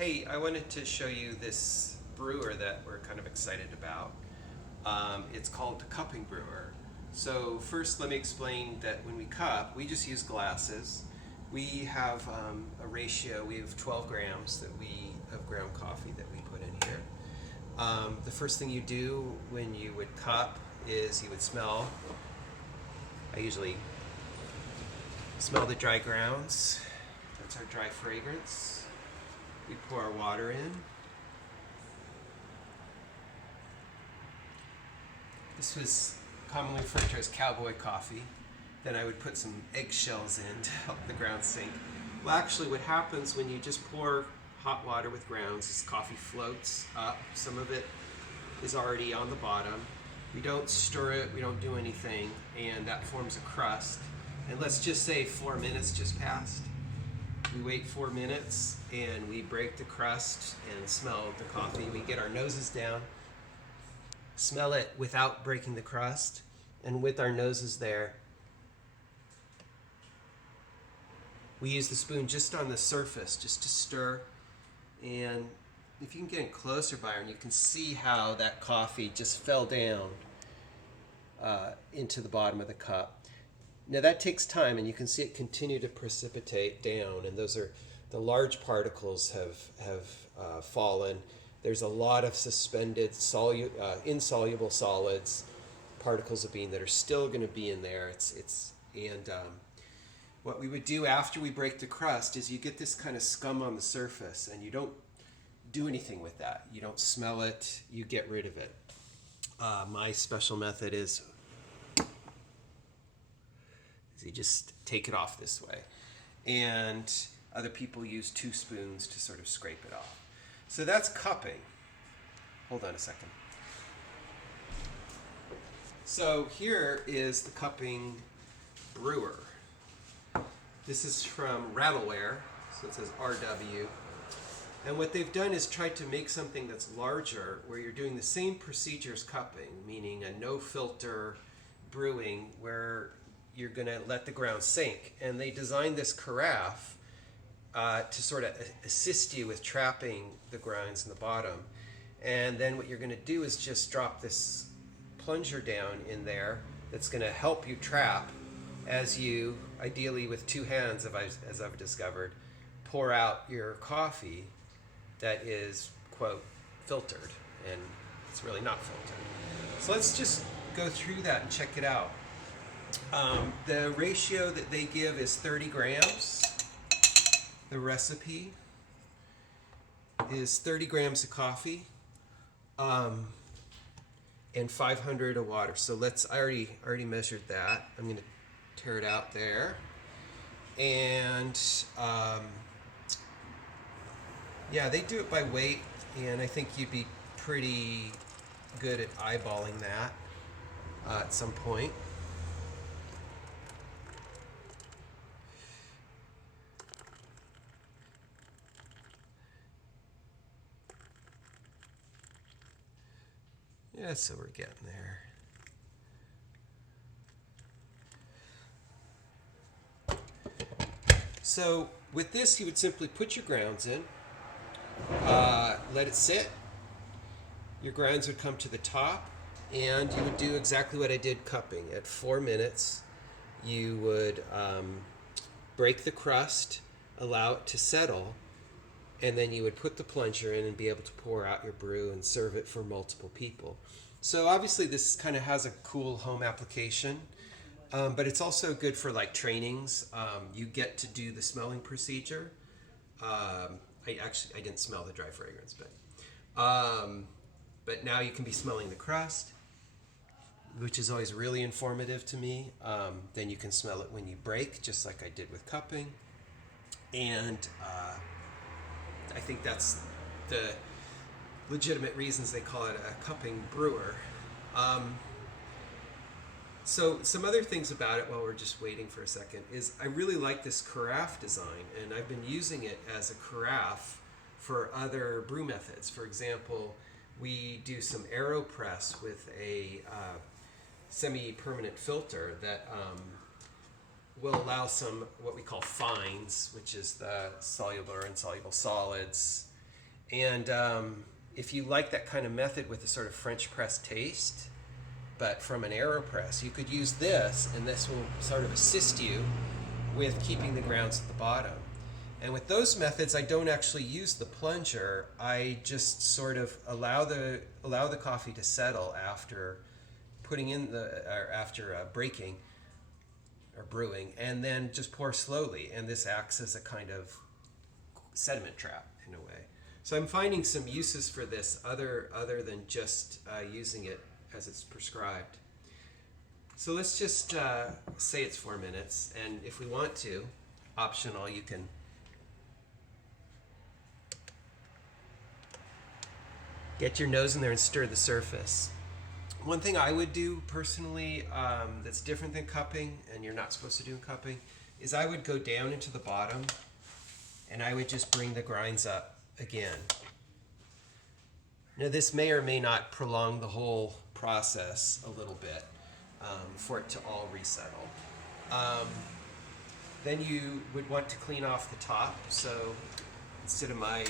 Hey, I wanted to show you this brewer that we're kind of excited about. It's called the Cupping Brewer. So first let me explain that when we cup, we just use glasses. We have a ratio, we have 12 grams of ground coffee that we put in here. The first thing you do when you would cup is you would smell. I usually smell the dry grounds. That's our dry fragrance. We pour our water in. This was commonly referred to as cowboy coffee. Then I would put some eggshells in to help the ground sink. Well, actually what happens when you just pour hot water with grounds is coffee floats up. Some of it is already on the bottom. We don't stir it, we don't do anything, and that forms a crust. And let's just say 4 minutes just passed. We wait 4 minutes and we break the crust and smell the coffee. We get our noses down, smell it without breaking the crust, and with our noses there, we use the spoon just on the surface, just to stir. And if you can get in closer, Byron, you can see how that coffee just fell down into the bottom of the cup. Now that takes time, and you can see it continue to precipitate down, and those are the large particles have fallen. There's a lot of suspended insoluble solids, particles of bean that are still going to be in there. What we would do after we break the crust is you get this kind of scum on the surface, and you don't do anything with that. You don't smell it. You get rid of it. My special method is you just take it off this way. And other people use 2 spoons to sort of scrape it off. So that's cupping. Hold on a second. So here is the Cupping Brewer. This is from Rattleware, so it says RW. And what they've done is tried to make something that's larger, where you're doing the same procedure as cupping, meaning a no filter brewing where you're going to let the ground sink. And they designed this carafe to sort of assist you with trapping the grinds in the bottom. And then what you're going to do is just drop this plunger down in there that's going to help you trap as you, ideally with 2 hands, as I've discovered, pour out your coffee that is, quote, filtered, and it's really not filtered. So let's just go through that and check it out. The ratio that they give is 30 grams. The recipe is 30 grams of coffee and 500 of water. So I already measured that. I'm going to tear it out there. And yeah, they do it by weight, and I think you'd be pretty good at eyeballing that at some point. Yeah, so we're getting there. So with this, you would simply put your grounds in, let it sit. Your grounds would come to the top, and you would do exactly what I did cupping. At 4 minutes, you would break the crust, allow it to settle, and then you would put the plunger in and be able to pour out your brew and serve it for multiple people. So obviously this kind of has a cool home application, but it's also good for like trainings. You get to do the smelling procedure. I didn't smell the dry fragrance, but now you can be smelling the crust, which is always really informative to me. Then you can smell it when you break, just like I did with cupping. And I think that's the legitimate reasons they call it a cupping brewer. So some other things about it while we're just waiting for a second is I really like this carafe design, and I've been using it as a carafe for other brew methods. For example, we do some AeroPress with a semi-permanent filter that will allow some what we call fines, which is the soluble or insoluble solids, And if you like that kind of method with a sort of French press taste, but from an AeroPress, you could use this, and this will sort of assist you with keeping the grounds at the bottom. And with those methods, I don't actually use the plunger. I just sort of allow the coffee to settle after putting in after breaking or brewing, and then just pour slowly. And this acts as a kind of sediment trap in a way. So I'm finding some uses for this other than just using it as it's prescribed. So let's just say it's 4 minutes, and if we want to, optional, you can get your nose in there and stir the surface. One thing I would do personally that's different than cupping, and you're not supposed to do in cupping, is I would go down into the bottom and I would just bring the grinds up again. Now this may or may not prolong the whole process a little bit for it to all resettle. Then you would want to clean off the top. So instead of my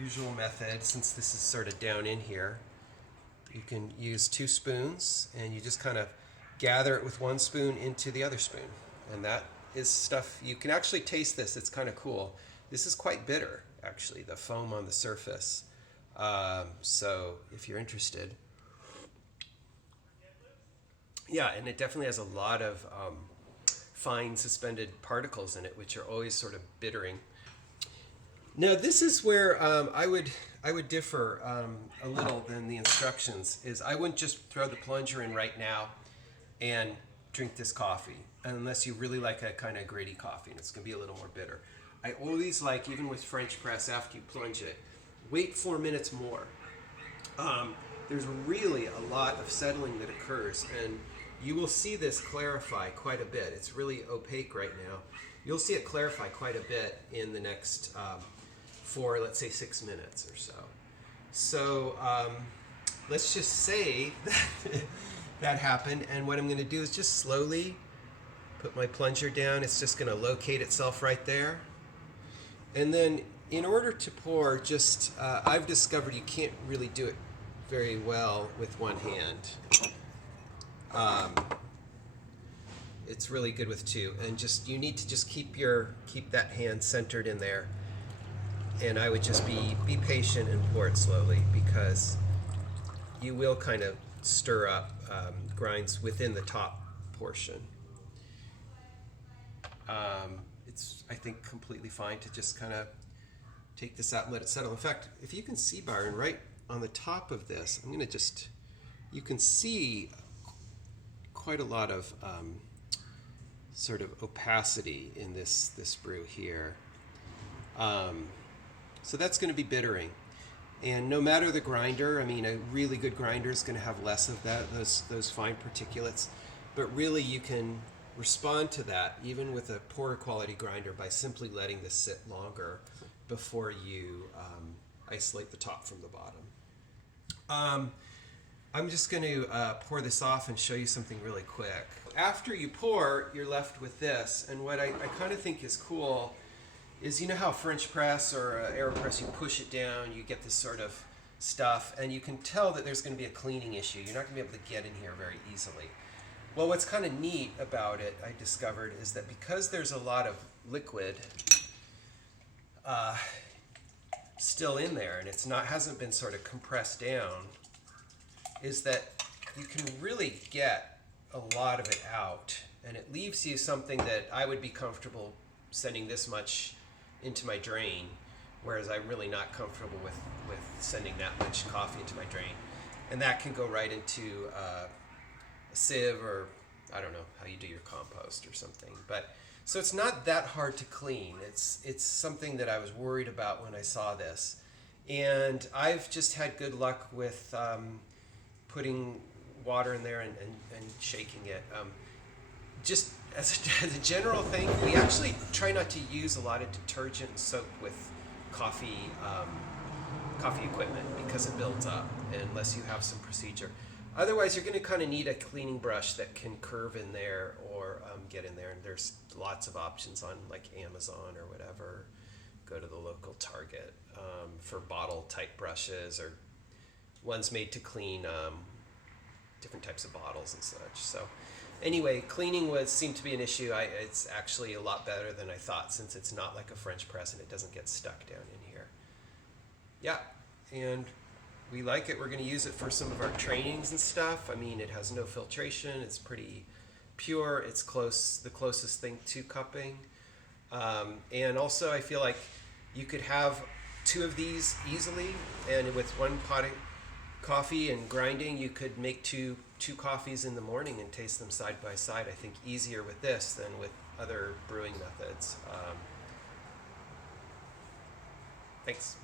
usual method, since this is sort of down in here, you can use 2 spoons and you just kind of gather it with 1 spoon into the other spoon. And that is stuff, you can actually taste this, it's kind of cool. This is quite bitter, actually, the foam on the surface. So if you're interested. Yeah, and it definitely has a lot of fine suspended particles in it, which are always sort of bittering. Now this is where I would differ a little than the instructions. Is I wouldn't just throw the plunger in right now and drink this coffee, unless you really like a kind of gritty coffee and it's going to be a little more bitter. I always like, even with French press, after you plunge it, wait 4 minutes more. There's really a lot of settling that occurs, and you will see this clarify quite a bit. It's really opaque right now. You'll see it clarify quite a bit in the next for, let's say, 6 minutes or so. So let's just say that happened, and what I'm going to do is just slowly put my plunger down. It's just going to locate itself right there. And then in order to pour, just I've discovered you can't really do it very well with one hand. It's really good with 2, and just you need to just keep that hand centered in there. And I would just be patient and pour it slowly, because you will kind of stir up grinds within the top portion. It's, I think, completely fine to just kind of take this out and let it settle. In fact, if you can see, Byron, right on the top of this, I'm going to just, you can see quite a lot of sort of opacity in this brew here. So that's going to be bittering. And no matter the grinder, I mean, a really good grinder is going to have less of that, those fine particulates. But really, you can respond to that, even with a poorer quality grinder, by simply letting this sit longer before you isolate the top from the bottom. I'm just going to pour this off and show you something really quick. After you pour, you're left with this. And what I kind of think is cool is, you know how French press or AeroPress, you push it down, you get this sort of stuff, and you can tell that there's going to be a cleaning issue. You're not going to be able to get in here very easily. Well, what's kind of neat about it, I discovered, is that because there's a lot of liquid still in there, and it's hasn't been sort of compressed down, is that you can really get a lot of it out, and it leaves you something that I would be comfortable sending this much into my drain, whereas I'm really not comfortable with sending that much coffee into my drain. And that can go right into a sieve, or I don't know how you do your compost or something. But so it's not that hard to clean. It's something that I was worried about when I saw this, and I've just had good luck with putting water in there and shaking it. Just as a general thing, we actually try not to use a lot of detergent and soap with coffee equipment, because it builds up unless you have some procedure. Otherwise, you're going to kind of need a cleaning brush that can curve in there or get in there. And there's lots of options on like Amazon or whatever go to the local Target for bottle type brushes or ones made to clean different types of bottles and such. So anyway, cleaning seemed to be an issue. It's actually a lot better than I thought, since it's not like a French press and it doesn't get stuck down in here. Yeah, and we like it. We're going to use it for some of our trainings and stuff. I mean, it has no filtration. It's pretty pure. It's the closest thing to cupping. And also, I feel like you could have 2 of these easily, and with 1 pot of coffee and grinding, you could make two coffees in the morning and taste them side by side. I think easier with this than with other brewing methods. Thanks.